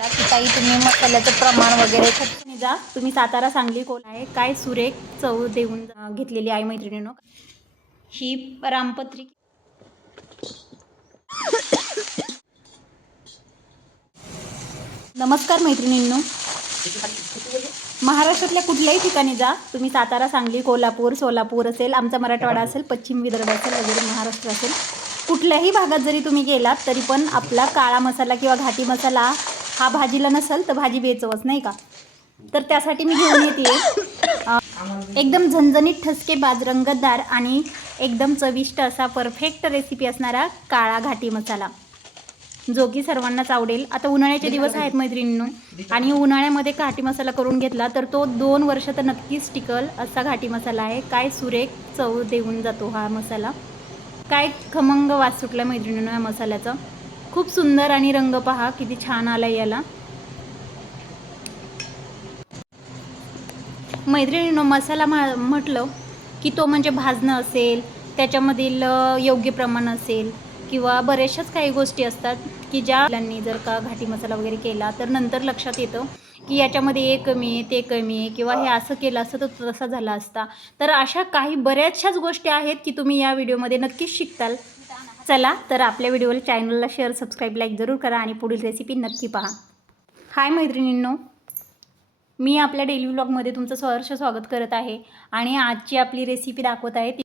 की ताई तुम्ही मसाल्याचं प्रमाण वगैरे खूप जा तुम्ही सातारा सांगली कोल आहे काय सुरेख चव देऊन घेतलेली आहे मैत्रिणींनो. ही रामपत्री नमस्कार मैत्रिणींनो. महाराष्ट्रातल्या कुठल्याही ठिकाणी जा तुम्ही सातारा सांगली कोल्हापूर सोलापूर असेल आमचा मराठवाडा असेल पश्चिम विदर्भ असेल वगैरे महाराष्ट्र असेल कुठल्याही भागात जरी तुम्ही गेलात तरी पण आपला काळा मसाला किंवा घाटी मसाला हा भाजीला नसेल तर भाजी बेचवच नाही का. तर त्यासाठी मी घेऊन येते एकदम झणझणीत ठसकेबाज रंगतदार आणि एकदम चविष्ट असा परफेक्ट रेसिपी असणारा काळा घाटी मसाला जो की सर्वांनाच आवडेल. आता उन्हाळ्याचे दिवस आहेत मैत्रिणींनो आणि उन्हाळ्यामध्ये घाटी मसाला करून घेतला तर तो 2 वर्ष तर नक्कीच टिकल असा घाटी मसाला आहे. काय सुरेख चव देऊन जातो हा मसाला. काय खमंग वास सुटला मैत्रिणींनो या मसाल्याचा. खूप सुंदर आणि रंग पहा किती छान आला याला. मैत्रिणींनो मसाला म्हटलं की तो म्हणजे भाजणं असेल त्याच्यामधील योग्य प्रमाण असेल किंवा बऱ्याचशाच काही गोष्टी असतात की ज्या मुलांनी जर का घाटी मसाला वगैरे केला तर नंतर लक्षात येतं की याच्यामध्ये हे कमी आहे ते कमी आहे किंवा हे असं केलं असतं तर तसा झाला असता. तर अशा काही बऱ्याचशाच गोष्टी आहेत की तुम्ही या व्हिडिओमध्ये नक्कीच शिकताल. चला तर आपल्या व्हिडिओला चॅनलला शेअर सबस्क्राईब लाईक जरूर करा आणि पुढील रेसिपी नक्की पहा. हाय मैत्रिणींनो, मी आपल्या डेली व्लॉगमध्ये तुमचं सहर्ष स्वागत करत आहे आणि आजची आपली रेसिपी दाखवत आहे ती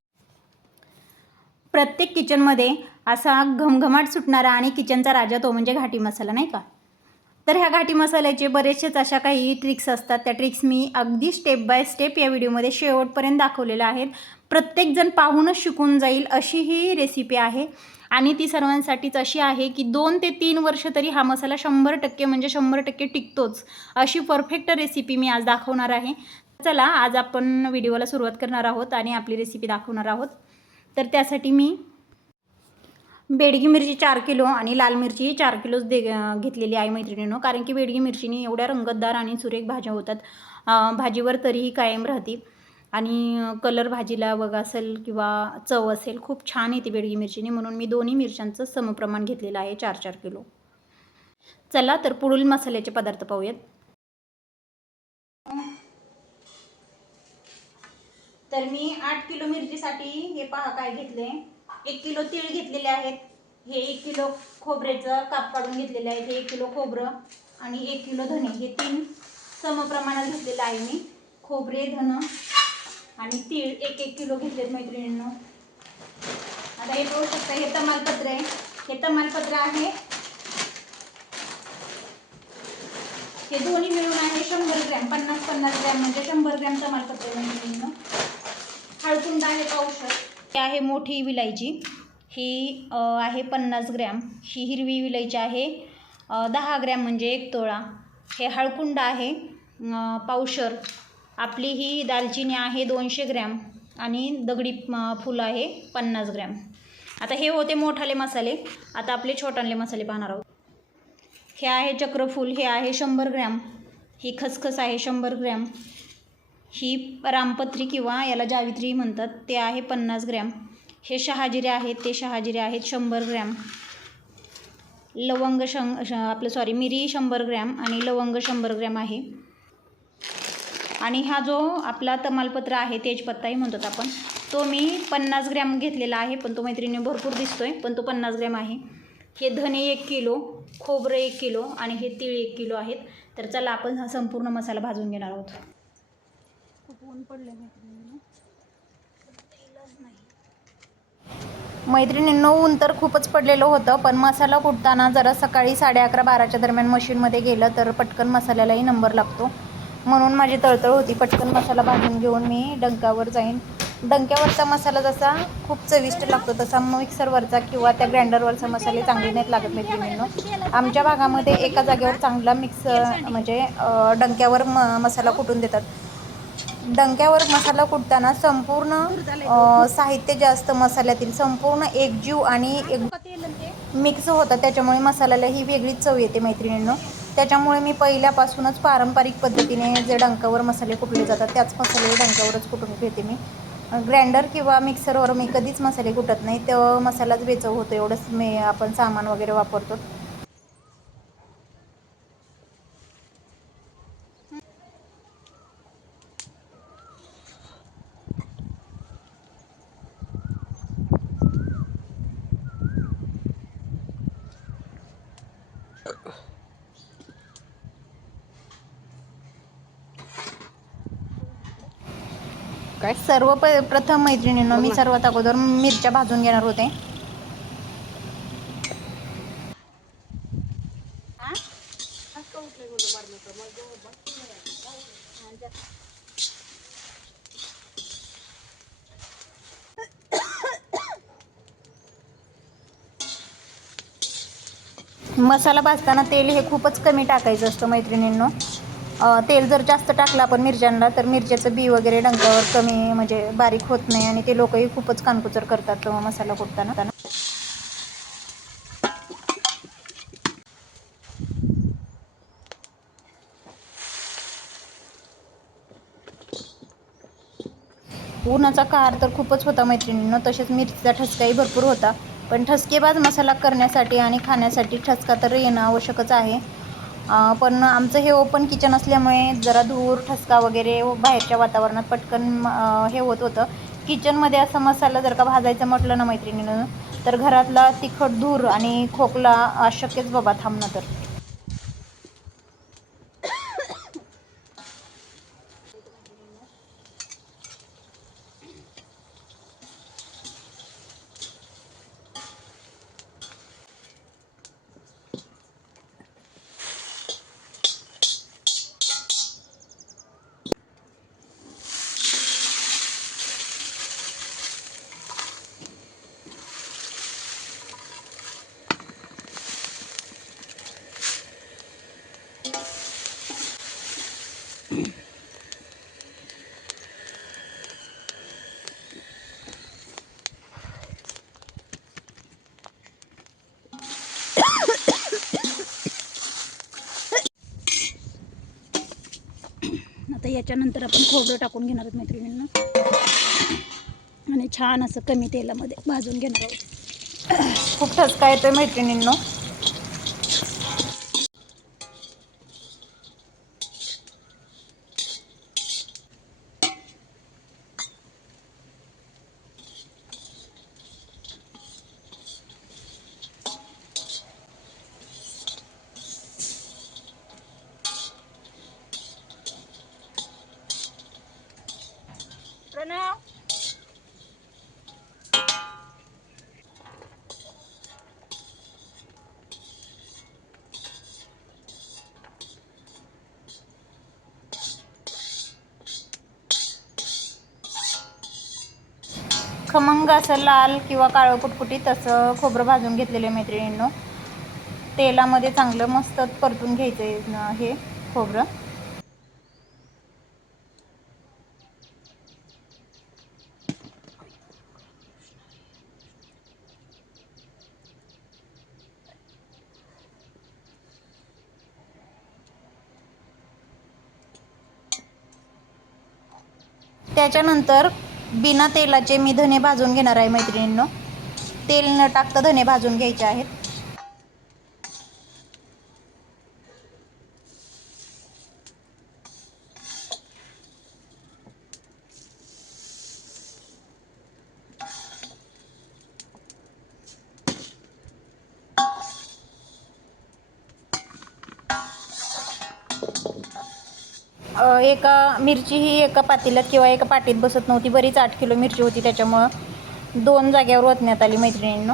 प्रत्येक किचनमध्ये असा घमघमाट सुटणारा आणि किचनचा राजा तो म्हणजे घाटी मसाला नाही का. तर ह्या घाटी मसाल्याचे बरेचसेच अशा काही ट्रिक्स असतात. त्या ट्रिक्स मी अगदी स्टेप बाय स्टेप या व्हिडिओमध्ये शेवटपर्यंत दाखवलेल्या आहेत. प्रत्येकजण पाहूनच शिकून जाईल अशी ही रेसिपी आहे आणि ती सर्वांसाठीच अशी आहे की 2 ते 3 वर्ष तरी हा मसाला 100% म्हणजे 100% टिकतोच अशी परफेक्ट रेसिपी मी आज दाखवणार आहे. चला आज आपण व्हिडिओला सुरुवात करणार आहोत आणि आपली रेसिपी दाखवणार आहोत. तर त्यासाठी मी बेडगी मिरची 4 किलो आणि लाल मिरची 4 किलोच घेतलेली आहे मैत्रिणींनो. कारण की बेडगी मिरचीने एवढ्या रंगतदार आणि सुरेख भाज्या होतात. भाजीवर तरीही कायम राहते आणि कलर भाजीला बघा असेल किंवा चव असेल खूप छान येते बेडगी मिरचीने. म्हणून मी दोन्ही मिरच्यांचं समप्रमाण घेतलेलं आहे 4-4 किलो. चला तर पुढील मसाल्याचे पदार्थ पाहूयात. तर मी 8 किलो मिरचीसाठी हे पहा काय घेतले. 1 किलो तीळ घेतलेले आहेत. हे 1 किलो खोबऱ्याचं काप काढून घेतलेले आहेत. हे 1 किलो खोबरं आणि 1 किलो धने हे 3 समप्रमाणात घेतलेलं आहे मी. खोबरे धन आणि तीळ 1-1 किलो घेतलेत मैत्रिणींनो. आता हे पाहू शकता हे तमालपत्र आहे. हे तमालपत्र आहे हे दोन्ही मिळून आहे 100 ग्रॅम 50-50 ग्रॅम म्हणजे 100 ग्रॅम तमालपत्र आहे मैत्रिणींनो. हळकुंड आहे पावशेर. हे आहे मोठी विलायची ही आहे 50 ग्रॅम. ही हिरवी विलायची आहे 10 ग्रॅम म्हणजे 1 तोळा. हे हळकुंड आहे पावशेर. आपली ही दालचिनी आहे 200 ग्रॅम आणि दगडी फूल आहे 50 ग्रॅम. आता हे होते मोठाले मसाले. आता आपले छोटाले मसाले पाहणार आहोत. हे आहे चक्रफूल हे आहे 100 ग्रॅम. ही खसखस आहे 100 ग्रॅम. ही रामपत्री किंवा याला जावित्री म्हणतात ते आहे 50 ग्रॅम. हे शहाजिरे आहेत ते शहाजिरे आहेत 100 ग्रॅम. लवंग मिरी 100 ग्रॅम आणि लवंग 100 ग्रॅम आहे. आणि हा जो आपला तमालपत्र आहे तेजपत्ताही म्हणतात आपण तो मी 50 ग्रॅम घेतलेला आहे पण तो मैत्रिणी भरपूर दिसतोय पण तो 50 ग्रॅम आहे. हे धने 1 किलो खोबरं 1 किलो आणि हे तीळ 1 किलो आहेत. तर चला आपण हा संपूर्ण मसाला भाजून घेणार आहोत. खूप ऊन पडले मैत्रिणींनो ऊन तर खूपच पडलेलं होतं पण मसाला कुटताना जरा सकाळी 11:30-12च्या दरम्यान मशीनमध्ये गेलं तर पटकन मसाल्यालाही नंबर लागतो. म्हणून माझी तळतळ होती. पटकन मसाला भाजून घेऊन मी डंक्यावर जाईन. डंक्यावरचा मसाला जसा खूप चविष्ट लागतो तसा मिक्सरवरचा किंवा त्या ग्राइंडरवरचा मसाले चांगले नाहीत लागत मैत्रिणींनो. आमच्या भागामध्ये एका जागेवर चांगला म्हणजे डंक्यावर मसाला कुटून देतात. डंक्यावर मसाला कुटताना संपूर्ण साहित्य जे असतं मसाल्यातील संपूर्ण एकजीव आणि मिक्स होतं त्याच्यामुळे मसाल्याला ही वेगळीच चव येते मैत्रिणींनो. त्याच्यामुळे मी पहिल्यापासूनच पारंपरिक पद्धतीने जे डंकावर मसाले कुटले जातात त्याच मसाले डंकावरच कुटून घेते मी. ग्राइंडर किंवा मिक्सरवर मी कधीच मसाले कुटत नाही. तो मसालाच बेचव होतो एवढंच आपण सामान वगैरे वापरतो. काय प्रथम मैत्रिणींनो, मी सर्वात अगोदर मिरच्या भाजून घेणार होते. मसाला भाजताना तेल हे खूपच कमी टाकायचं असतं मैत्रिणींनो. तेल जर जास्त टाकलं आपण मिरच्यांना तर मिरच्याचं बी वगैरे डंकावर कमी म्हणजे बारीक होत नाही आणि ते लोकही खूपच कानकुचर करतात मसाला कुटताना. उन्हाचा कहर तर खूपच होता मैत्रिणींनो, तसेच मिरचीचा ठसकाही भरपूर होता. पण ठसकेबाज मसाला करण्यासाठी आणि खाण्यासाठी ठसका तर येणं आवश्यकच आहे. पण आमचं हे ओपन किचन असल्यामुळे जरा धूर ठसका वगैरे बाहेरच्या वातावरणात पटकन हे होत होतं. किचनमध्ये असा मसाला जर का भाजायचं म्हटलं ना मैत्रिणीनं, तर घरातला तिखट धूर आणि खोकला अशक्यच बाबा थांबणं तर. आता याच्यानंतर आपण खोबरं टाकून घेणार आहोत मैत्रिणींना आणि छान असं कमी तेलामध्ये भाजून घेणार आहोत. खूप ठसका येतोय मैत्रिणींनो. प्रणव खमंग असं लाल किंवा काळं कुटकुटीत असं खोबरं भाजून घेतलेलं आहे मैत्रिणींनो. तेलामध्ये चांगलं मस्त परतून घ्यायचं आहे हे खोबरं. त्याच्यानंतर बिना तेलाचे मी धने भाजून घेणार आहे मैत्रिणींनो. तेल न टाकता धने भाजून घ्यायचे आहेत. एका मिरची ही एका पातेल्यात किंवा एका पाटीत बसत नव्हती. बरीच 8 किलो मिरची होती, त्याच्यामुळं 2 जाग्यावर ओतण्यात आली मैत्रिणींनो.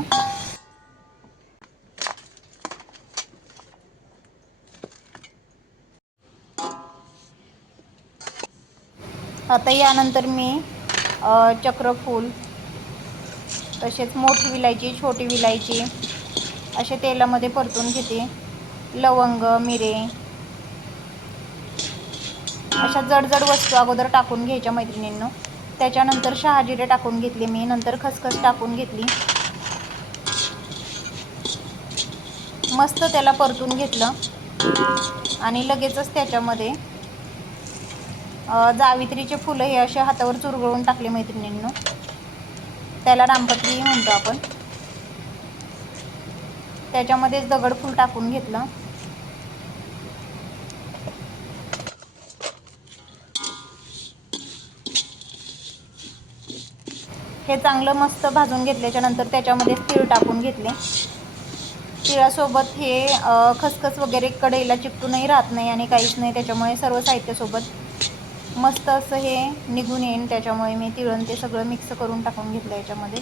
आता यानंतर मी चक्रफूल तसेच मोठी विलायची छोटी विलायची असे तेलामध्ये परतून घेते. लवंग मिरे अशा जड वस्तू अगोदर टाकून घ्यायच्या मैत्रिणींनो. त्याच्यानंतर शहाजिरे टाकून घेतले मी, नंतर खसखस टाकून घेतली. मस्त त्याला परतून घेतलं आणि लगेचच त्याच्यामध्ये जावित्रीचे फुलं हे असे हातावर चुरगळून टाकले मैत्रिणींनो. त्याला रामपत्री म्हणतो आपण. त्याच्यामध्येच दगडफूल टाकून घेतलं. हे चांगलं मस्त भाजून घेतल्याच्या नंतर त्याच्यामध्ये तीळ टाकून घेतले. तिळासोबत हे खसखस वगैरे कढईला चिकटूनही राहत नाही आणि काहीच नाही, त्याच्यामुळे सर्व साहित्यासोबत मस्त असं हे निघून येईन. त्याच्यामुळे मी तिळण ते सगळं मिक्स करून टाकून घेतलं याच्यामध्ये.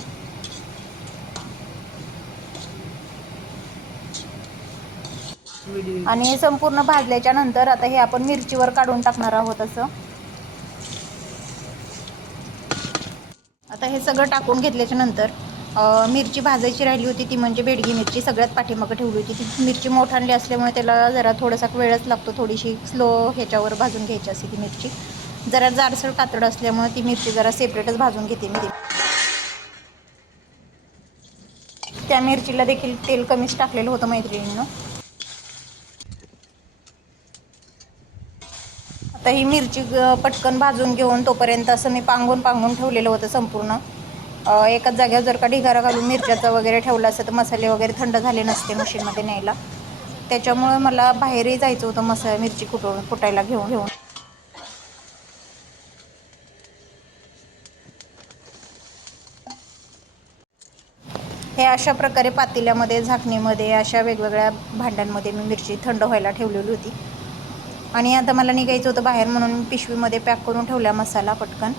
आणि संपूर्ण भाजल्याच्या नंतर आता हे आपण मिरचीवर काढून टाकणार आहोत. असं आता हे सगळं टाकून घेतल्याच्या नंतर मिरची भाजायची राहिली होती, ती म्हणजे बेडगी मिरची सगळ्यात पाठीमागं ठेवली होती. ती मिरची मोठांडी असल्यामुळे त्याला जरा थोडासा वेळच लागतो, थोडीशी स्लो ह्याच्यावर भाजून घ्यायची असते ती मिरची. जरा जाडसर पातळ असल्यामुळे ती मिरची जरा सेपरेटच भाजून घेते मी. त्या मिरचीला देखील तेल कमीच टाकलेलं होतं मैत्रिणींनो. आता ही मिरची पटकन भाजून घेऊन तोपर्यंत असं मी पांगून ठेवलेलं होतं संपूर्ण. एकाच जागेवर जर का ढिगारा घालून मिरच्याचा वगैरे ठेवला असतं तर मसाले वगैरे थंड झाले नसते मशीनमध्ये न्यायला. त्याच्यामुळे मला बाहेरही जायचं होतं मिरची कुटायला घेऊन. हे अशा प्रकारे पातेल्यामध्ये, झाकणीमध्ये, अशा वेगवेगळ्या भांड्यांमध्ये मी मिरची थंड व्हायला ठेवलेली होती. आणि आता मला निघायचं होतं बाहेर, म्हणून पिशवीमध्ये पॅक करून ठेवला मसाला पटकन.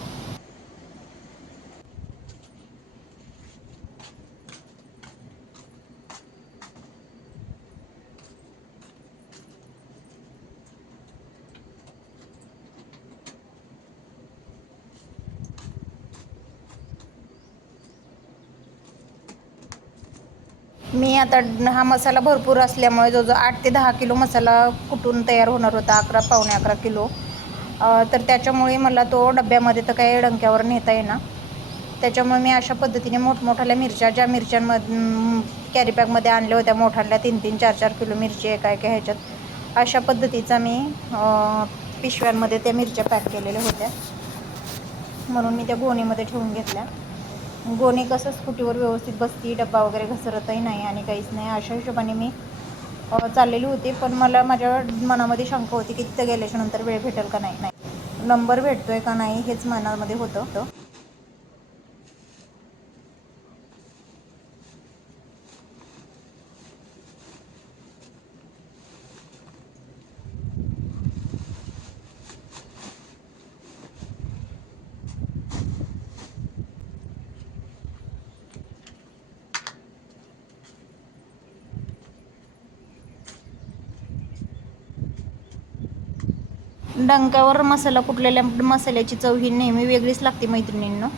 मी आता हा मसाला भरपूर असल्यामुळे जवळजवळ 8 ते 10 किलो मसाला कुटून तयार होणार होता, पावणे 11 किलो. तर त्याच्यामुळे मला तो डब्यामध्ये तर काही डंक्यावर नेता येईना. त्याच्यामुळे मी अशा पद्धतीने मोठमोठ्या मिरच्या, ज्या मिरच्यांमध्ये कॅरीबॅगमध्ये आणल्या होत्या मोठ्याल्या 3-3, 4-4 किलो मिरची एका ह्याच्यात, अशा पद्धतीचा मी पिशव्यांमध्ये त्या मिरच्या पॅक केलेल्या होत्या. म्हणून मी त्या गोणीमध्ये ठेवून घेतल्या. गोणी कसं स्कूटीवर व्यवस्थित बसती, डब्बा वगैरे घसरतही नाही आणि काहीच नाही. अशा हिशोबाने मी चाललेली होती. पण मला माझ्या मनामध्ये शंका होती की तिथं गेल्याच्या नंतर वेळ भेटेल का नाही, नंबर भेटतोय का नाही हेच मनामध्ये होतं. डंकावर मसाला कुटलेल्या मसाल्याची चव ही नेहमी वेगळीच लागते मैत्रिणींनो.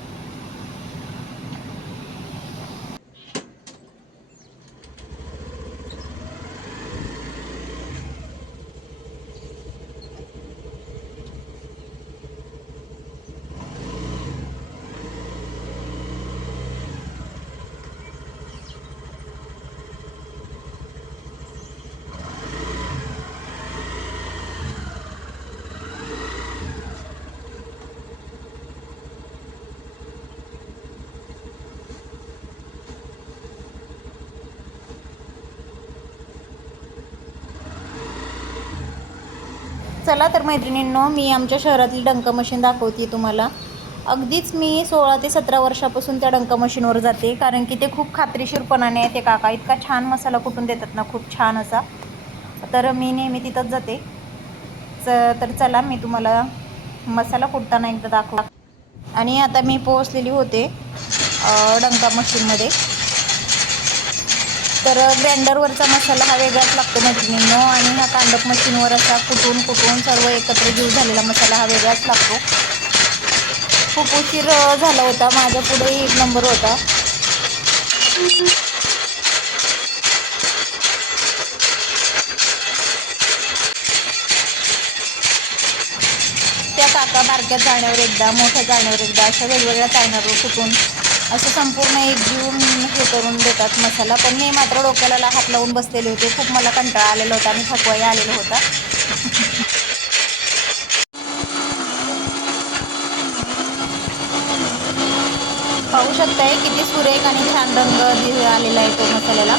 चला तर मैत्रिणींनो, मी आमच्या शहरातली डंका मशीन दाखवते तुम्हाला. अगदीच मी 16 ते 17 वर्षापासून त्या डंका मशीनवर जाते, कारण की ते खूप खात्रीशीरपणाने ते काका इतका छान मसाला कुटून देतात ना, खूप छान असा. तर मी नेहमी तिथंच जाते. तर चला मी तुम्हाला मसाला कुटताना एकदा दाखवा. आणि आता मी पोहोचलेली होते डंका मशीनमध्ये. तर ग्राइंडरवरचा मसाला हा वेगळाच लागतो मैत्रिणींनो, आणि ह्या कांडप मशीनवर असा कुटून सर्व एकत्र जीव झालेला मसाला हा वेगळाच लागतो. खूप उशीर झाला होता, माझ्या पुढेही 1 नंबर होता. त्या काका बारक्या चाळण्यावर एकदा, मोठ्या चाळण्यावर एकदा, अशा वेगवेगळ्या चाळण्यावर कुटून असं संपूर्ण एक जीव हे करून देतात मसाला. पण मी मात्र डोक्याला हात लावून बसलेले होते. खूप मला कंटाळा आलेला होता आणि थकवाही आलेला होता. पाहू शकताय किती सुरेख आणि छान रंग आलेला आहे तो मसाल्याला.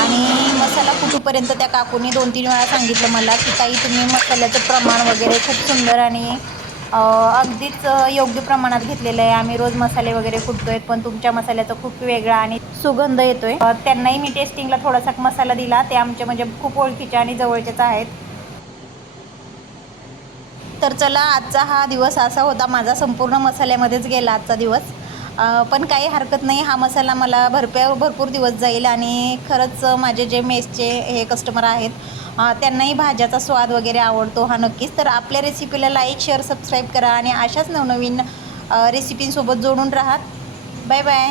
आणि मसाला कुटूपर्यंत त्या काकूने 2-3 वेळा सांगितलं मला की ताई तुम्ही मसाल्याचं प्रमाण वगैरे खूप सुंदर आणि अगदीच योग्य प्रमाणात घेतलेलं आहे. आम्ही रोज मसाले वगैरे कुटतो आहेत, पण तुमच्या मसाल्याचा खूप वेगळा आणि सुगंध येतो आहे. त्यांनाही मी टेस्टिंगला थोडासा मसाला दिला. ते आमचे म्हणजे खूप ओळखीचे आणि जवळचेच आहेत. तर चला, आजचा हा दिवस असा होता. माझा संपूर्ण मसाल्यामध्येच गेला आजचा दिवस. पण काही हरकत नाही, हा मसाला मला भरपूर दिवस जाईल. आणि खरंच माझे जे मेसचे हे कस्टमर आहेत त्यांनाही भाज्याचा स्वाद वगैरे आवडतो हा नक्कीच. तर आपल्या रेसिपीला लाईक, शेअर, सबस्क्राईब करा आणि अशाच नवनवीन रेसिपींसोबत जोडून राहा. Bye bye.